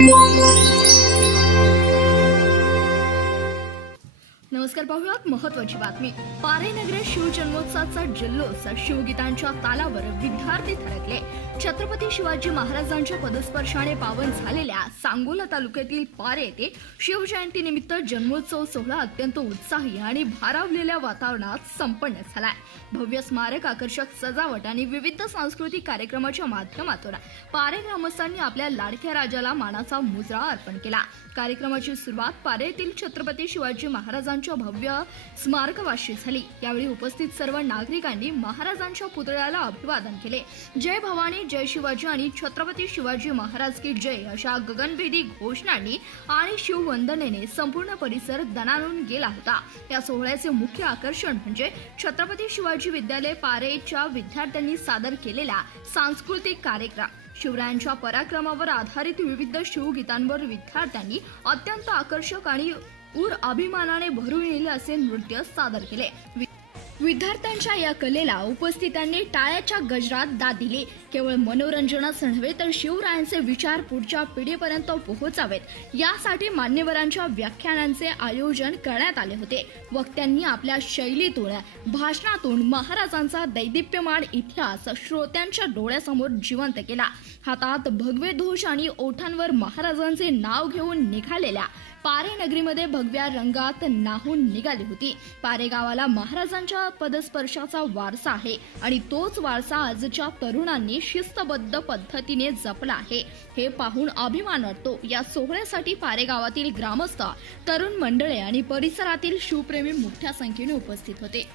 Yeah. नमस्कार पाहूयात महत्वाची बातमी. पारेनगरे शिवजन्मोत्सवाचा जल्लोष शिवगीतांच्या तालावर विद्यार्थी थडकले छत्रपती शिवाजी महाराजांच्या पदस्पर्शाने पावन झालेल्या सांगोला तालुक्यातील पारे येथे शिवजयंतीनिमित्त जन्मोत्सव सोहळा अत्यंत उत्साही आणि भारावलेल्या वातावरणात संपन्न झालाय. भव्य स्मारक आकर्षक सजावट आणि विविध सांस्कृतिक कार्यक्रमाच्या माध्यमातून पारे ग्रामस्थांनी आपल्या लाडक्या राजाला मानाचा मुजरा अर्पण केला. कार्यक्रमाची सुरुवात पारे येथील छत्रपती शिवाजी महाराजांच्या भव्य स्मारकवाशी झाली. यावेळी उपस्थित सर्व नागरिकांनी महाराजांच्या पुतळ्याला अभिवादन केले. जय भवानी जय शिवाजी आणि छत्रपती शिवाजी महाराज की जय अशा गगनभेदी घोषणांनी आणि शिववंदनेने संपूर्ण परिसर दणानून गेला होता. या सोहळ्याचे मुख्य आकर्षण म्हणजे छत्रपती शिवाजी विद्यालय पारेच्या विद्यार्थ्यांनी सादर केलेला सांस्कृतिक कार्यक्रम. शिवरायांच्या पराक्रमावर आधारित विविध शिवगीतांवर विद्यार्थ्यांनी अत्यंत आकर्षक आणि ऊर अभिमानाने भरून येईल असे नृत्य सादर केले. विद्यार्थ्यांच्या या कलेला उपस्थितांनी टाळ्याच्या गजरात दाद दिली. केवळ मनोरंजनच नव्हे तर शिवरायांचे विचार पुढच्या पिढीपर्यंत पोहोचावेत. यासाठी मान्यवरांच्या व्याख्यानांचे आयोजन करण्यात आले होते. वक्त्यांनी आपल्या शैलीतून भाषणातून महाराजांचा दैदिप्यमान इतिहास श्रोत्यांच्या डोळ्यासमोर जिवंत केला. हातात भगवे धोष आणि ओठांवर महाराजांचे नाव घेऊन निघालेल्या पारे नगरीमध्ये भगव्या रंगात नाहून निघाली होती. पारे गावाला महाराजांच्या पदस्पर्शाचा वारसा आहे आणि तोच वारसा आजच्या तरुणांनी शिस्तबद्ध पद्धतीने जपला आहे. हे पाहून अभिमान वाटतो. या सोहळ्यासाठी पारे गावातील ग्रामस्थ तरुण मंडळे आणि परिसरातील शिवप्रेमी मोठ्या संख्येने उपस्थित होते.